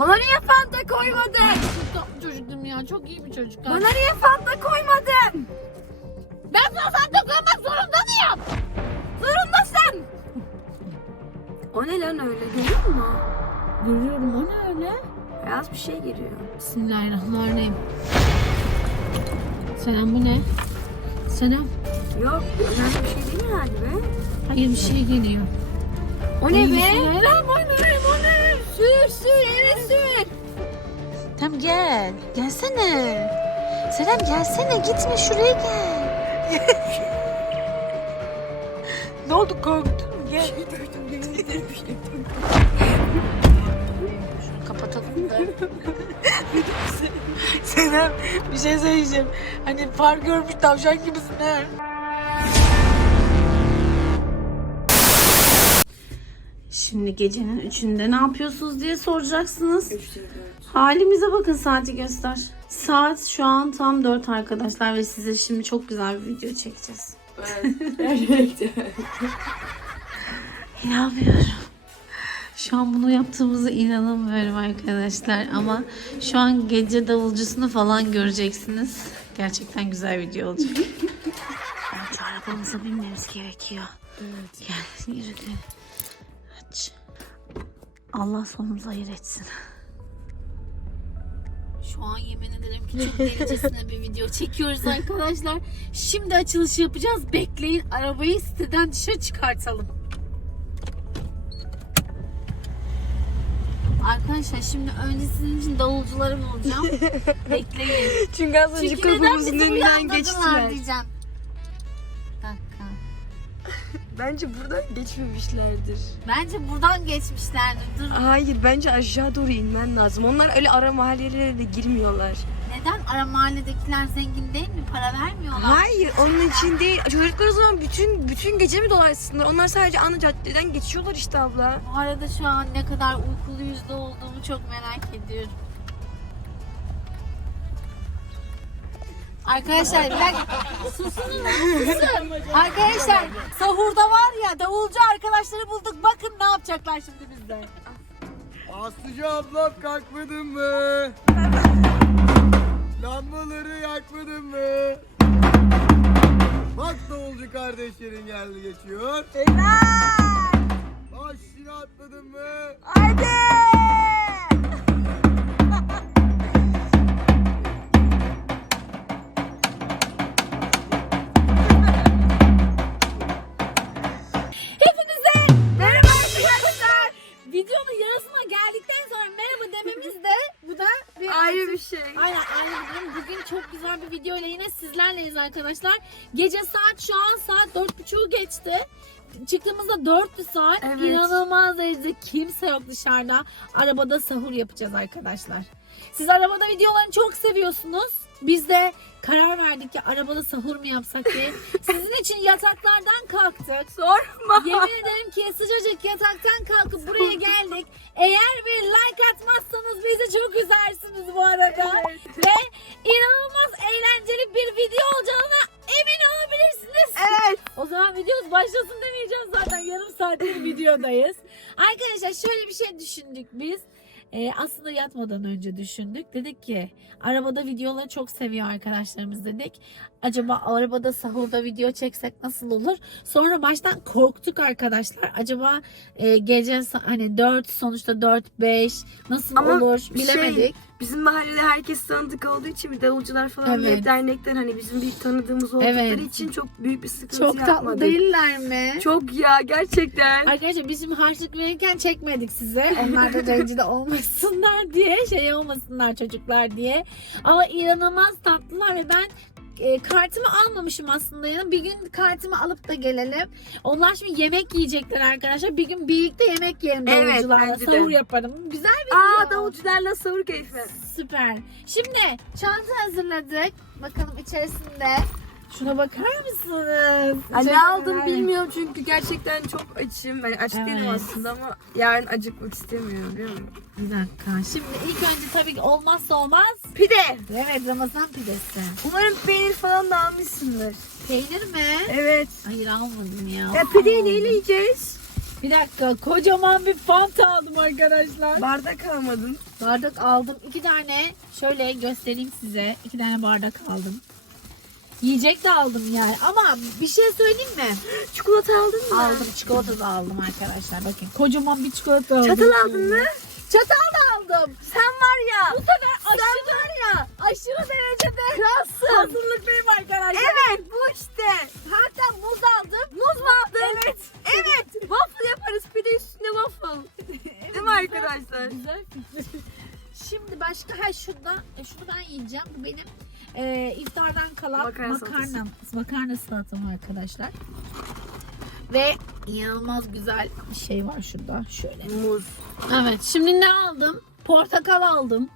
Bana niye fanta koymadın? Çok tatlı çocuktum ya. Çok iyi bir çocuk. Bana niye fanta koymadın? Ben sana fanta koymak zorunda mıyım? Zorundasın. O ne lan öyle görüyor musun? Görüyorum o ne öyle? Beyaz bir şey giriyor. Bismillahirrahmanirrahim. Selam bu ne? Selam. Yok önemli bir şey değil herhalde be. Hayır bir şey geliyor. O ne be? Bismillahirrahmanirrahim? Sür sür evet sür. Tamam gel. Gelsene. Selam gelsene gitme şuraya gel. ne oldu korktun mu? Gel. Şunu kapatalım da. Selam bir şey söyleyeceğim. Hani far görmüş tavşan gibisin ha. Şimdi gecenin üçünde ne yapıyorsunuz diye soracaksınız. Halimize bakın saati göster. Saat şu an tam 4 arkadaşlar ve size şimdi çok güzel bir video çekeceğiz. İnanmıyorum. Şu an bunu yaptığımızı inanamıyorum arkadaşlar ama şu an gece davulcusunu falan göreceksiniz. Gerçekten güzel video olacak. Önce arabamıza binmemiz gerekiyor. Evet. Gel yürü. Aç. Allah sonumuzu hayır etsin. Şu an yemin ederim ki çok delicesine bir video çekiyoruz arkadaşlar. Şimdi açılış yapacağız. Bekleyin arabayı siteden dışarı çıkartalım. Arkadaşlar şimdi önce sizin için davulcularım olacağım. Bekleyin. Çünkü az önce kapımızın önünden geçtiler. diyeceğim. Bence buradan geçmemişlerdir. Bence buradan geçmişlerdir. Dur. Hayır bence aşağı doğru inmen lazım. Onlar öyle ara mahallelere de girmiyorlar. Neden ara mahalledekiler zengin değil mi? Para vermiyorlar. Hayır onun için değil. Çocuklar o zaman bütün bütün gece mi dolaşsınlar? Onlar sadece ana caddeden geçiyorlar işte abla. Bu arada şu an ne kadar uykulu yüzde olduğumu çok merak ediyorum. Arkadaşlar bir dakika. Susun lan, susun. Arkadaşlar sahurda var ya davulcu arkadaşları bulduk. Bakın ne yapacaklar şimdi bizde. Aslıcı ablam kalkmadın mı? Lambaları yakmadın mı? Bak davulcu kardeşlerin geldi geçiyor. Helal! Başını atmadın mı? Hepinize Güzel bir video ile yine sizlerleyiz arkadaşlar. Gece saat şu an saat dört buçuğu geçti. Çıktığımızda dörttü saat. Evet. İnanılmaz derecede kimse yok dışarıda. Arabada sahur yapacağız arkadaşlar. Siz arabada videolarını çok seviyorsunuz. Biz de karar verdik ki arabada sahur mu yapsak diye. Sizin için yataklardan kalktık. Sorma. Yemin ederim ki sıcacık yataktan kalkıp buraya geldik. Eğer bir like atmazsanız bizi çok üzersiniz bu arada. Ve inanılmaz eğlenceli bir video olacağına emin olabilirsiniz. Evet. O zaman videomuz başlasın demeyeceğim zaten yarım saattir videodayız. Arkadaşlar şöyle bir şey düşündük biz. Ee, aslında yatmadan önce düşündük. Dedik ki arabada videoları çok seviyor arkadaşlarımız dedik. Acaba arabada sahurda video çeksek nasıl olur? Sonra baştan korktuk arkadaşlar. Acaba e, gece hani 4 sonuçta 4 5 nasıl Ama olur şey, bilemedik. Bizim mahallede herkes tanıdık olduğu için bir davulcular falan Evet. ve dernekten hani bizim bir tanıdığımız oldukları Evet. için çok büyük bir sıkıntı Çok tatlı yapmadık. değiller mi? Çok ya gerçekten. Arkadaşlar biz şimdi harçlık verirken çekmedik size. Onlar da rencide olmasınlar diye, şey olmasınlar çocuklar diye. Ama inanılmaz tatlılar ve ben e, kartımı almamışım aslında ya. Bir gün kartımı alıp da gelelim. Onlar şimdi yemek yiyecekler arkadaşlar. Bir gün birlikte yemek yiyelim Evet, davulcularla. Sahur yaparım. Güzel bir Aa video. davulcularla sahur keyfi. Süper. Şimdi çanta hazırladık. Bakalım içerisinde. Şuna bakar mısınız? Ne aldım bilmiyorum çünkü gerçekten çok açım. Ben aç değilim Evet. aslında ama yarın acıkmak istemiyorum biliyor musun? Bir dakika. Şimdi ilk önce tabii ki olmazsa olmaz. Pide. Evet Ramazan pidesi. Umarım peynir falan da almışsındır. Peynir mi? Evet. Hayır almadım ya. Ya pideyi neyle yiyeceğiz? Bir dakika kocaman bir fanta aldım arkadaşlar. Bardak almadın. Bardak aldım. iki tane şöyle göstereyim size. iki tane bardak aldım. Yiyecek de aldım yani. Ama bir şey söyleyeyim mi? Çikolata aldın mı? Aldım. Çikolata da aldım arkadaşlar. Bakın kocaman bir çikolata aldım. Çatal aldın mı? Çatal da aldım. Sen var ya. Bu sefer aşırı var ya. Aşırı derecede Kralsın. hazırlıklıyım arkadaşlar. Evet bu işte. Hatta muz aldım. Muz mu aldın? Evet. Evet. Waffle yaparız. Bir de üstüne waffle. Değil mi arkadaşlar? Güzel fikir. Şimdi başka ha şurada e, şunu ben yiyeceğim. Bu benim e, iftardan kalan Makarna makarna makarna, salatam arkadaşlar. Ve inanılmaz güzel bir şey var şurada. Şöyle. Muz. Evet şimdi ne aldım? Portakal aldım.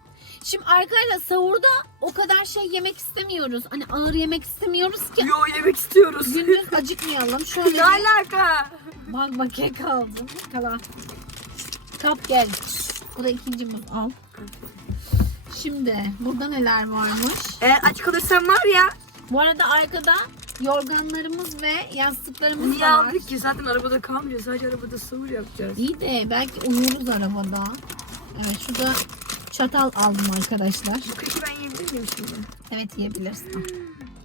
Şimdi arkadaşlar sahurda o kadar şey yemek istemiyoruz. Hani ağır yemek istemiyoruz ki. Yo yemek istiyoruz. Gündüz acıkmayalım. Şöyle ne alaka? bak kek aldım. Kala. Kap gel. Bu da ikinci muz al. Şimdi burada neler varmış? Eğer aç kalırsan var ya. Bu arada arkada yorganlarımız ve yastıklarımız Niye da var. aldık ki? Zaten arabada kalmayacağız. Sadece arabada sahur yapacağız. İyi de belki uyuruz arabada. Evet şurada çatal aldım arkadaşlar. Bu keki ben yiyebilir miyim şimdi? Evet yiyebilirsin.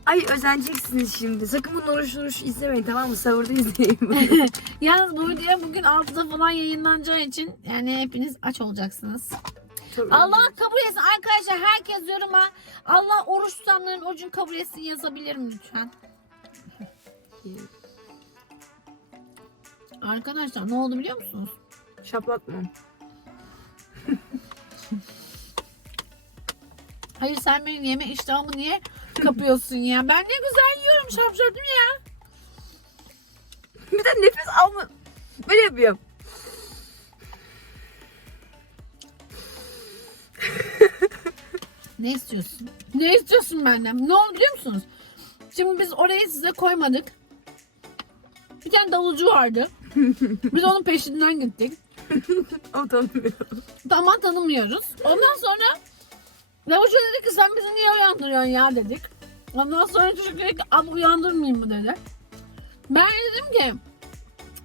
Ay özeneceksiniz şimdi. Sakın bunu oruç oruç izlemeyin tamam mı? Sahurda izleyin. Yalnız bu video bugün 6'da falan yayınlanacağı için yani hepiniz aç olacaksınız. Allah kabul etsin. Arkadaşlar herkes yoruma Allah oruç tutanların orucunu kabul etsin yazabilir mi lütfen? Arkadaşlar ne oldu biliyor musunuz? Şaplatma. Hayır sen benim yeme iştahımı niye kapıyorsun ya? Ben ne güzel yiyorum şapşatım ya. Bir de nefes alma. Böyle yapıyorum. Ne istiyorsun? Ne istiyorsun benden? Ne oldu biliyor musunuz? Şimdi biz orayı size koymadık. Bir tane davulcu vardı. Biz onun peşinden gittik. O tanımıyor. Tamam tanımıyoruz. Ondan sonra davulcu dedi ki sen bizi niye uyandırıyorsun ya dedik. Ondan sonra çocuk dedi ki abla uyandırmayayım mı dedi. Ben dedim ki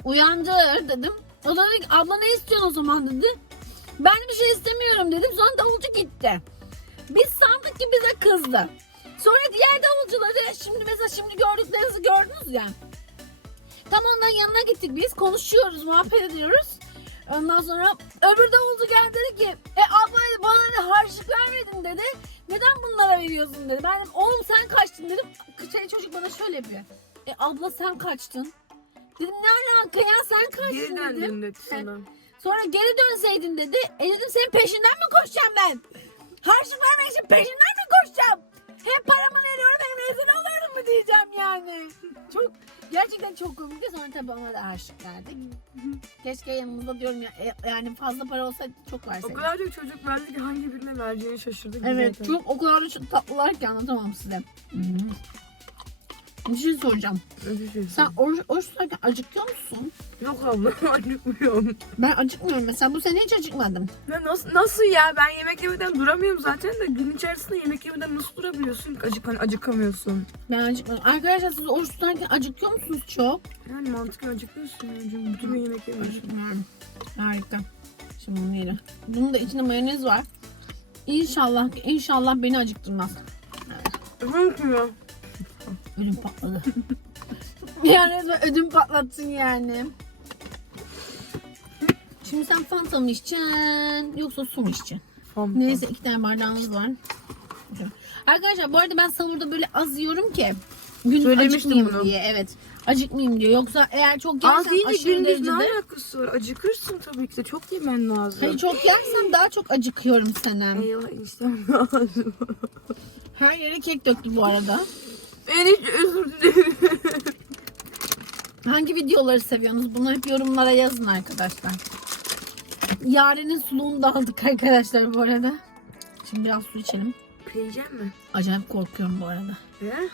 uyandır dedim. O da dedi ki abla ne istiyorsun o zaman dedi. Ben bir şey istemiyorum dedim. Sonra davulcu gitti. Biz sandık ki bize kızdı. Sonra diğer davulcuları şimdi mesela şimdi gördüklerinizi gördünüz ya. Tam onların yanına gittik biz konuşuyoruz muhabbet ediyoruz. Ondan sonra öbür davulcu geldi dedi ki e abla dedi, bana dedi, harçlık vermedin dedi. Neden bunlara veriyorsun dedi. Ben dedim oğlum sen kaçtın dedim. Şey, çocuk bana şöyle yapıyor. E abla sen kaçtın. Dedim ne alaka ya sen kaçtın Geri dedim. döndüm dedi sana. Sonra geri dönseydin dedi. E dedim senin peşinden mi koşacağım ben? Harçlık vermek için peşinden mi koşacağım? Hem paramı veriyorum hem rezil oluyorum mu diyeceğim yani. Çok gerçekten çok komikti. Sonra tabii ona da harçlık verdik. Keşke yanımızda diyorum ya e, yani fazla para olsaydı çok O verseydik. kadar çok çocuk verdi ki hangi birine vereceğini şaşırdık. Evet zaten. çok o kadar da çok tatlılar ki anlatamam size. Bir şey soracağım. Şey. Sen oruç, oruç tutarken acıkıyor musun? Yok abla acıkmıyorum. Ben acıkmıyorum mesela bu sene hiç acıkmadım. Ben nasıl, nasıl ya? Ben yemek yemeden duramıyorum zaten de gün içerisinde yemek yemeden nasıl durabiliyorsun? Acık, hani acıkamıyorsun. Ben acıkmadım. Arkadaşlar siz oruç tutarken acıkıyor musunuz çok? Yani mantıklı acıkıyorsun ya. Çünkü bütün gün yemek yemiyorsun. Acıkmıyorum. Harika. Şimdi bunu yiyelim. Bunun da içinde mayonez var. İnşallah inşallah beni acıktırmaz. Efendim ya? Ödüm patladı. yani resmen ödüm patlattın yani. Şimdi sen Fanta mı içeceksin yoksa su mu içeceksin? Fanta. Neyse iki tane bardağımız var. Arkadaşlar bu arada ben sahurda böyle az yiyorum ki gün Söylemiştim acıkmayayım bunu. diye. Evet. Acıkmayayım diyor. Yoksa eğer çok yersem Az yiyince aşırı gündüz ne alakası var? Acıkırsın tabii ki de. Çok yemen lazım. Hani çok yersem daha çok acıkıyorum Senem. Eyvah eniştem lazım. Her yere kek döktü bu arada. Enişte özür dilerim. Hangi videoları seviyorsunuz? Bunu hep yorumlara yazın arkadaşlar. Yaren'in suluğunu da aldık arkadaşlar bu arada. Şimdi biraz su içelim. Yiyecek mi? Acayip korkuyorum bu arada. He?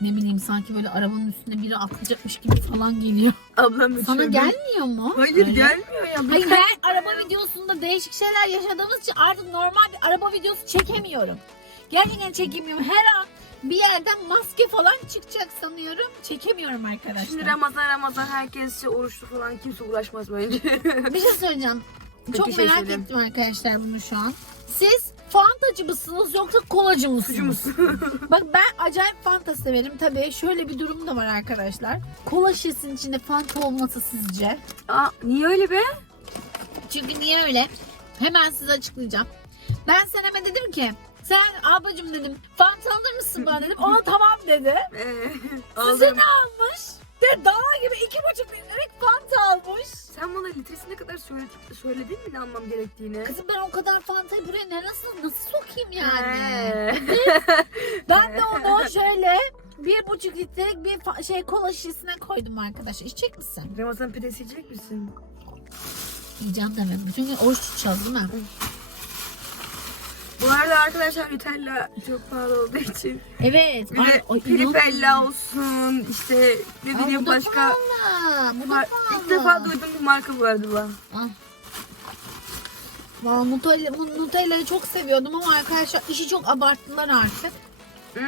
Ne bileyim sanki böyle arabanın üstünde biri atlayacakmış gibi falan geliyor. Ablam Sana içiyordu. gelmiyor mu? Hayır Öyle. gelmiyor ya. Hayır her araba videosunda değişik şeyler yaşadığımız için artık normal bir araba videosu çekemiyorum. Gerçekten çekemiyorum. Her an bir yerden maske falan çıkacak sanıyorum. Çekemiyorum arkadaşlar. Şimdi Ramazan Ramazan herkes şey oruçlu falan kimse uğraşmaz bence. Bir şey söyleyeceğim. Peki, Çok şey merak söyleyeyim. ettim arkadaşlar bunu şu an. Siz fantacı mısınız yoksa kolacı mısınız? Bak ben acayip fanta severim. Tabii şöyle bir durum da var arkadaşlar. Kola şişesinin içinde fanta olması sizce? Aa, niye öyle be? Çünkü niye öyle? Hemen size açıklayacağım. Ben Senem'e dedim ki sen ablacım dedim fanta alır mısın bana dedim. Ona tamam dedi. Ee, Size ne almış? De dağ gibi iki buçuk litrelik fanta almış. Sen bana litresine kadar söyledin, söyledin mi ne almam gerektiğini? Kızım ben o kadar fantayı buraya ne nasıl nasıl sokayım yani? Ben de onu şöyle bir buçuk litrelik bir fa- şey kola şişesine koydum arkadaşlar. İçecek misin? Ramazan pidesi yiyecek misin? Yiyeceğim demedim. Çünkü oruç tutacağız değil mi? Bu arada arkadaşlar Nutella çok pahalı olduğu için Evet. bir de inanmıyorum. olsun işte ne bileyim başka. Bu da pahalı. ilk defa duydum bu marka bu arada bu. Al. Valla Nutella, Nutella'yı çok seviyordum ama arkadaşlar işi çok abarttılar artık. Hı.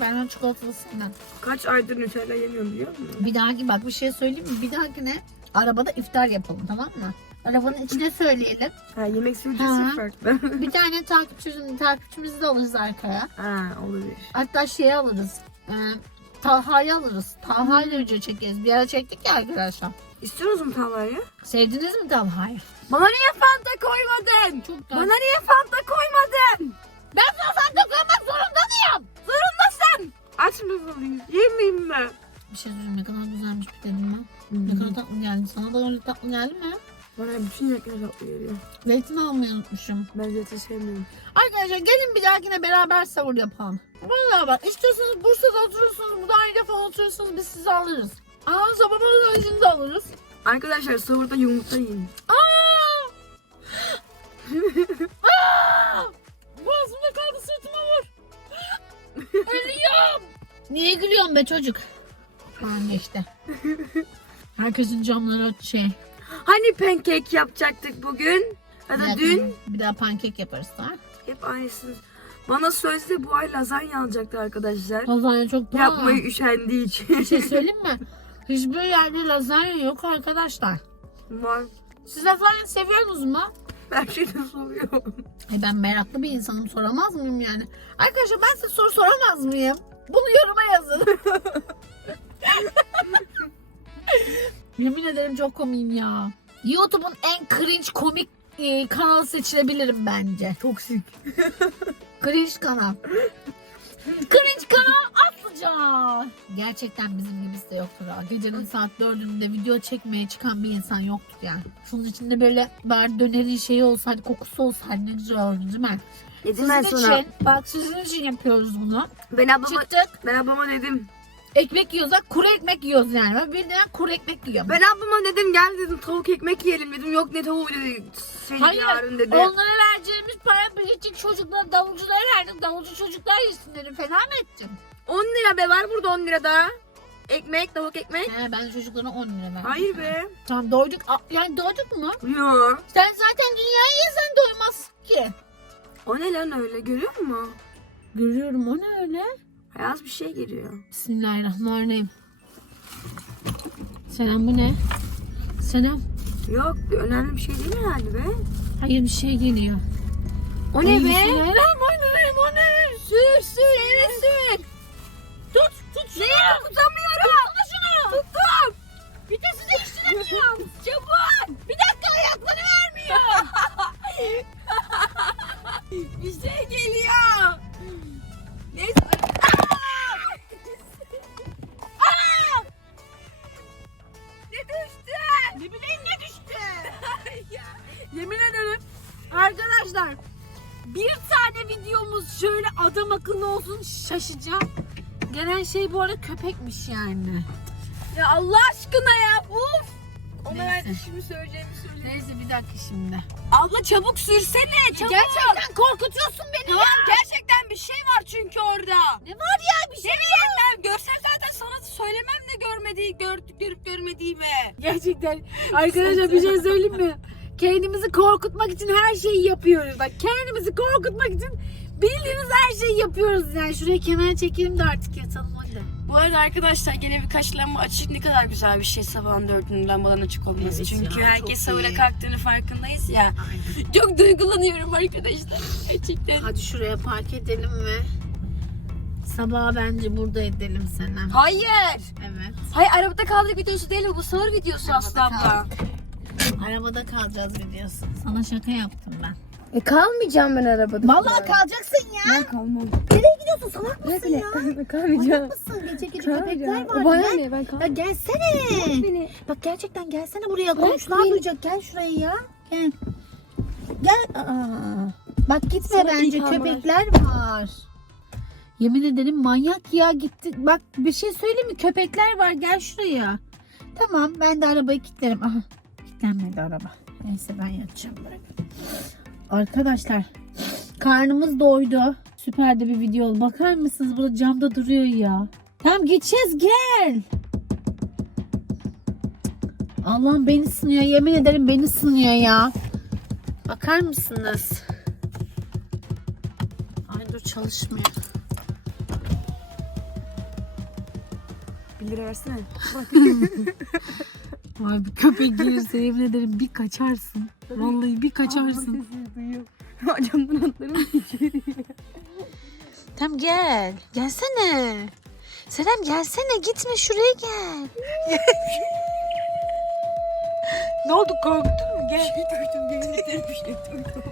Ben onun çikolatalısından. Kaç aydır Nutella yemiyorum biliyor musun? Bir dahaki bak bir şey söyleyeyim mi? Bir dahakine arabada iftar yapalım tamam mı? Arabanın içine söyleyelim. Ha yemek Hı sürücüsü farklı. Bir tane takipçimizi, takipçimizi de alırız arkaya. ha olabilir. Hatta şeyi alırız. E, Talha'yı alırız. Talha ile video çekeriz. Bir ara çektik ya arkadaşlar. İstiyorsunuz mu tavayı? Sevdiniz mi Talha'yı? Bana niye Fanta koymadın? Çok Bana niye Fanta koymadın? Ben sana Fanta koymak zorunda mıyım? Zorundasın. Aç mı bulayım? Yemeyeyim mi? Bir şey söyleyeyim ne kadar güzelmiş bir dedim ben. Ne kadar tatlı geldi. Sana da öyle tatlı geldi mi? Bana bütün yemekler tatlı geliyor. Zeytin almayı unutmuşum. Ben zeytin sevmiyorum. Arkadaşlar gelin bir dahakine beraber savur yapalım. Vallahi bak istiyorsanız Bursa'da oturursunuz, Mudanya'da falan oturursunuz biz sizi alırız. Aa sabahın özünü de alırız. Arkadaşlar sahurda yumurta yiyin. Aa! Aa! Boğazımda kaldı sırtıma vur. Ölüyorum. Niye gülüyorsun be çocuk? Falan işte. Herkesin camları şey. Hani pancake yapacaktık bugün? Ya da dün? Bir daha pankek yaparız tamam. Hep aynısını. Bana sözde bu ay lazanya alacaktı arkadaşlar. Lazanya çok pahalı. Yapmayı üşendiği için. Bir şey söyleyeyim mi? Hiçbir yerde lazanya yok arkadaşlar. Var. Siz lazanya seviyorsunuz mu? Her şeyde soruyorum. E ben meraklı bir insanım soramaz mıyım yani? Arkadaşlar ben size soru soramaz mıyım? Bunu yoruma yazın. Yemin ederim çok komiyim ya. YouTube'un en cringe komik e, kanalı seçilebilirim bence. Toksik. Cringe kanal. Cringe kanal Aslıca. Gerçekten bizim gibisi de yoktur ha. Gecenin saat dördünde video çekmeye çıkan bir insan yoktur yani. Şunun içinde böyle bari dönerin şeyi olsaydı, kokusu olsaydı ne güzel olurdu değil mi? Dedim ben Sizin sana. için, bak sizin için yapıyoruz bunu. Ben ablama, Çıktık, ben ablama dedim. Ekmek yiyoruz, ha, kuru ekmek yiyoruz yani. Ben bildiğin kuru ekmek yiyorum. Ben ablama dedim gel dedim tavuk ekmek yiyelim dedim. Yok ne tavuğu dedi. Senin Hayır, yarın dedi. onlara vereceğimiz para biricik çocuklara, davulculara verdik. Davulcu çocuklar yesin dedim. Fena mı ettim? 10 lira be var burada 10 lira daha. Ekmek tavuk ekmek. He, ben çocuklara 10 lira verdim. Hayır be. Tamam doyduk. A- Yani doyduk mu? Yok. Sen zaten dünyayı yesen doymazsın ki. O ne lan öyle görüyor musun? Görüyorum o ne öyle? Beyaz bir şey geliyor. Bismillahirrahmanirrahim. Selam bu ne? Selam. Yok önemli bir şey değil herhalde be. Hayır bir şey geliyor. O ne be? Bismillahirrahmanirrahim o ne? Sür sür evet sür. Tut tut şunu. Neye tutamıyorum? Tutma şunu. Tuttum. Vitesi değiştiremiyorum. Çabuk. Bir dakika şaşacağım. Gelen şey bu arada köpekmiş yani. ya Allah aşkına ya. Uf. Ona Neyse. ben şimdi söyleyeceğimi söyleyeyim. Neyse bir dakika şimdi. Abla çabuk sürsene çabuk. Gerçekten korkutuyorsun beni Tamam gerçekten bir şey var çünkü orada. Ne var ya bir şey? Ne bileyim ben görsem zaten sana söylemem de görmediği gördük görüp görmediğimi. Gerçekten arkadaşlar bir şey söyleyeyim mi? Kendimizi korkutmak için her şeyi yapıyoruz. Bak kendimizi korkutmak için Bildiğimiz her şeyi yapıyoruz yani. Şuraya kemer çekelim de artık yatalım hadi. Bu arada arkadaşlar gene birkaç lamba açık ne kadar güzel bir şey sabahın dördünün lambaların açık olması. Evet Çünkü ya, herkes çok sahura iyi. kalktığını farkındayız ya. Aynen. Çok duygulanıyorum arkadaşlar. Gerçekten. Hadi şuraya park edelim ve sabah bence burada edelim Senem. Hayır. Evet. Hayır arabada kaldık videosu değil bu. Bu sahur videosu Aslı abla. kaldık. Arabada kalacağız biliyorsun. Sana şaka yaptım ben. E kalmayacağım ben arabada. Vallahi kalacaksın ya. Ben kalmam. Nereye gidiyorsun salak mısın ya? kalmayacağım. Manyak mısın? Gece gece köpekler var. Bana ne ben Ya kalmayacağım. gelsene. Beni. Bak gerçekten gelsene buraya. Komşular beni. duyacak. Gel şuraya ya. Gel. Gel. Aa. Bak gitme Sana iyi bence kalmalar. köpekler var. Yemin ederim manyak ya gitti. Bak bir şey söyleyeyim mi? Köpekler var. Gel şuraya. Tamam ben de arabayı kilitlerim. Aha. Kilitlenmedi araba. Neyse ben yatacağım bırak. Arkadaşlar karnımız doydu. Süper de bir video oldu. Bakar mısınız? Burada camda duruyor ya. Tamam geçeceğiz gel. Allah'ım beni sınıyor. Yemin ederim beni sınıyor ya. Bakar mısınız? Ay dur çalışmıyor. 1 lira versene. Vay bir köpek gelirse yemin ederim bir kaçarsın. Vallahi bir kaçarsın. Camdan atlarım içeri. Tamam gel. Gelsene. Senem gelsene gitme şuraya gel. ne oldu korktun mu? Gel. şey duydum ederim bir şey duydum.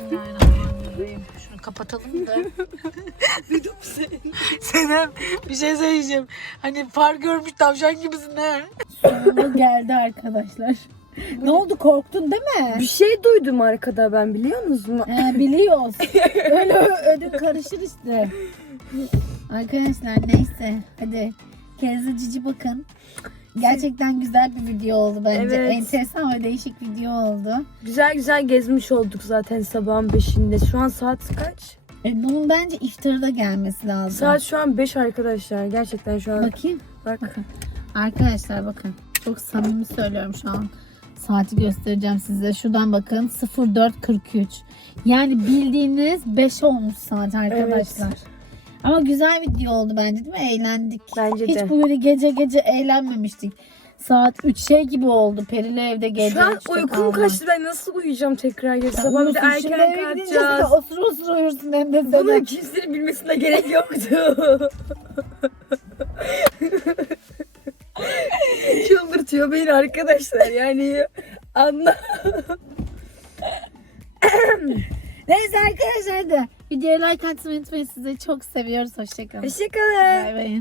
Bismillahirrahmanirrahim. Şunu kapatalım da. Duydum seni. Senem bir şey söyleyeceğim. Hani far görmüş tavşan gibisin ha. Sonunda geldi arkadaşlar. ne oldu korktun değil mi? Bir şey duydum arkada ben biliyor musunuz? He, biliyoruz. Öyle ödüm karışır işte. Arkadaşlar neyse hadi kendinize cici bakın. Gerçekten güzel bir video oldu bence. Evet. Enteresan ve değişik video oldu. Güzel güzel gezmiş olduk zaten sabahın 5'inde. Şu an saat kaç? E, bunun bence iftara da gelmesi lazım. Saat şu an 5 arkadaşlar. Gerçekten şu an. Bakayım. Bak. Bakın. Arkadaşlar bakın. Çok samimi söylüyorum şu an. Saati göstereceğim size. Şuradan bakın. 04.43. Yani bildiğiniz 5 olmuş saat arkadaşlar. Ama güzel video oldu bence değil mi? Eğlendik. Bence Hiç de. böyle gece gece eğlenmemiştik. Saat 3 şey gibi oldu. Perili evde gece. Şu an üçte uykum kaçtı. Ben nasıl uyuyacağım tekrar? Gece sabah bir de erken kalkacağız. Osur osur uyursun hem de Bunu sen. kimsenin bilmesine gerek yoktu. Çıldırtıyor beni arkadaşlar yani. Anla. Neyse arkadaşlar da videoya like atmayı unutmayın. Sizi çok seviyoruz. Hoşçakalın. Hoşçakalın. Bay bay.